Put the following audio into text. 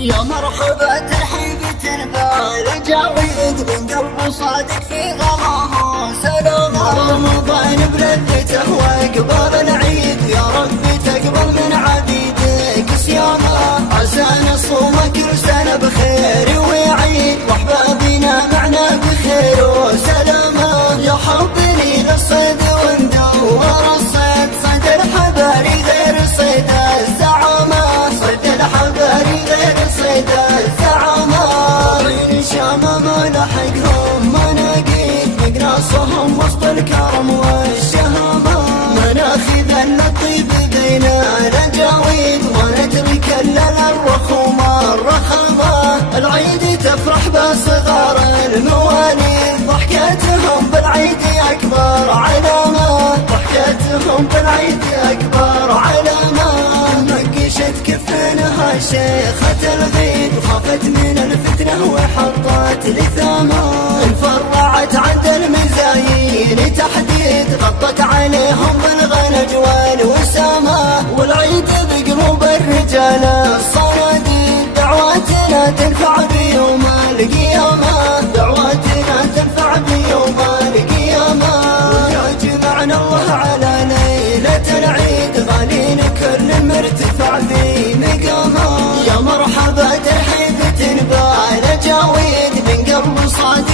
يا مرحبا ترحيبة بالجويد من قلب صادق في غلاها سلامة. رمضان بلذته واقبال العيد يا رب تقبل من عبيدك صيامه. عسى نصوم كل سنة بخير وعيد واحبابنا معنا بخير وسلامة. يا حبني للصيد وندور الصيد صيد الحباري غير صيد الزعامة. صيد الحباري غير صيد الزعامة. طين شامة لحقهم مناقيد مقناصهم وسط الكرم والشهامة. مناخذ الطيب بين الأجاويد ونترك الرخوم الرخامة. العيد تفرح بصغار المواليد ضحكتهم بالعيد أكبر علامة. ضحكتهم بالعيد أكبر علامة. نقشت كفنها شيخة الغيد وخافت من الفتنة وحطت لثامة. انفرعت عند المزايين تحديد غطت عليهم بالغنج والوسامة. والعيد بقلوب الرجال الصناديد دعواتنا تنفع بيوم القيامة. دعواتنا تنفع بيوم القيامة. يا جمعنا الله على ليلة العيد غالين كل مرتفع في مقامه. يا مرحبا ترحيبة بالجويد من قلب صادق